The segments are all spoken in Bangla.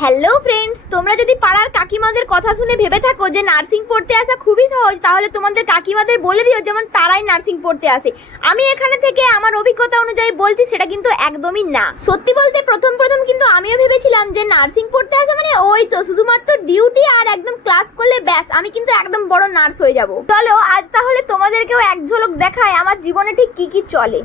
হ্যালো ফ্রেন্ডস, তোমরা যদি পাড়ার কাকিমাদের কথা শুনে ভেবে থাকো যে নার্সিং পড়তে আসা খুবই সহজ, তাহলে তোমাদের কাকিমাদের বলে দিও যেমন তারাই নার্সিং পড়তে আসে। আমি এখানে থেকে আমার অভিজ্ঞতা অনুযায়ী বলছি, সেটা কিন্তু একদমই না। সত্যি বলতে প্রথম কিন্তু আমিও ভেবেছিলাম যে নার্সিং পড়তে আসা মানে ওই তো শুধুমাত্র ডিউটি আর একদম ক্লাস করলে ব্যাস আমি কিন্তু একদম বড় নার্স হয়ে যাব। চলো আজ তাহলে তোমাদেরকেও এক ঝলক দেখায় আমার জীবনে ঠিক কি কি চলে।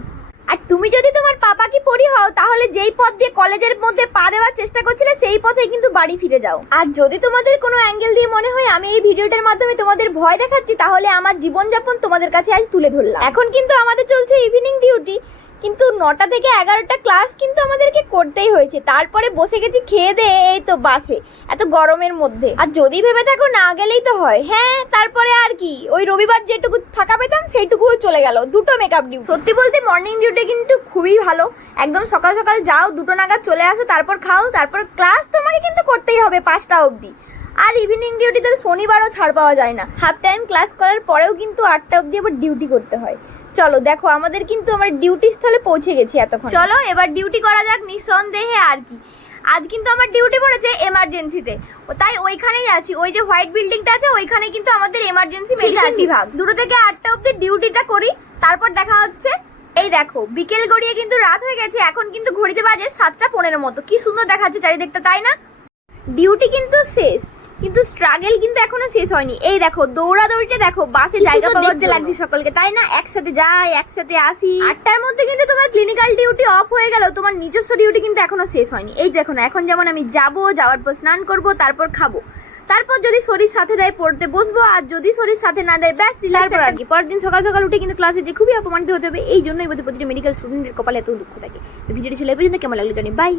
আর তুমি যদি তোমার পাপাকে পড়ি হও, তাহলে যেই পথ দিয়ে কলেজের মধ্যে পা দেওয়ার চেষ্টা করছিলে সেই পথেই কিন্তু বাড়ি ফিরে যাও। আর যদি তোমাদের কোনো অ্যাঙ্গেল দিয়ে মনে হয় আমি এই ভিডিওটার মাধ্যমে তোমাদের ভয় দেখাচ্ছি, তাহলে আমার জীবনযাপন তোমাদের কাছে আজ তুলে ধরলাম। এখন কিন্তু আমাদের চলছে ইভিনিং ডিউটি, কিন্তু 9টা থেকে 11টা ক্লাস কিন্তু আমাদেরকে করতেই হয়েছে। তারপরে বসে গেছি খেয়ে দিয়ে এই তো বাসে এত গরমের মধ্যে। আর যদি ভেবে থাকো না গেলেই তো হয়, হ্যাঁ তারপরে আর কি, ওই রবিবার যেটুকু ফাঁকা পেতাম সেইটুকুও চলে গেল। 2টো মেকআপ ডিউটি। সত্যি বলতে মর্নিং ডিউটি কিন্তু খুবই ভালো। একদম সকাল সকাল যাও, 2টো নাগাদ চলে আসো, তারপর খাও, তারপর ক্লাস তোমাকে কিন্তু করতেই হবে 5টা অবধি। আর ইভিনিং ডিউটিতে শনিবারও ছাড় পাওয়া যায় না। হাফ টাইম ক্লাস করার পরেও কিন্তু 8টা অবধি আবার ডিউটি করতে হয়। চলো দেখো আমাদের কিন্তু আমার ডিউটি স্থলে পৌঁছে গেছি এতক্ষণ। চলো এবার ডিউটি করা যাক নিঃসন্দেহে। আর কি, আজ কিন্তু আমার ডিউটি পড়েছে এমার্জেন্সিতে, তাই ওইখানেই আছি। ওই যে হোয়াইট বিল্ডিংটা আছে ওইখানে কিন্তু আমাদের এমার্জেন্সি মেডিসিন বিভাগ। 2টো থেকে 8টা অবধি ডিউটিটা করি, তারপর দেখা হচ্ছে। এই দেখো বিকেল গড়িয়ে কিন্তু রাত হয়ে গেছে, এখন কিন্তু ঘড়িতে বাজে 7টা 15 মতো। কি সুন্দর দেখাচ্ছে চারিদিকটা, তাই না? ডিউটি কিন্তু শেষ, কিন্তু স্ট্রাগল কিন্তু এখনো শেষ হয়নি। এই দেখো দৌড়াদৌড়িটা দেখো, বাসে জায়গা দেখতে লাগছে সকলকে, তাই না? একসাথে যাই একসাথে আসি। 8টার মধ্যে কিন্তু তোমার ক্লিনিক্যাল ডিউটি অফ হয়ে গেল, তোমার নিজস্ব ডিউটি কিন্তু এখনো শেষ হয়নি। এই দেখো না, এখন যেমন আমি যাওয়ার পর স্নান করব, তারপর খাবো, তারপর যদি শরীর সাথে দেয় পড়তে বসবো, আর যদি শরীর সাথে না দেয় ব্যাস রিল্যাক্স। আর কি পরের দিন সকাল সকাল উঠে কিন্তু ক্লাসে যে খুবই অপমানিত হতে হবে। এই জন্যই প্রতিটি মেডিকেল স্টুডেন্টের কপালে এত দুঃখ থাকে। তো ভিডিওটি ছিল এই পর্যন্ত, কেমন লাগলো জানি, বাই।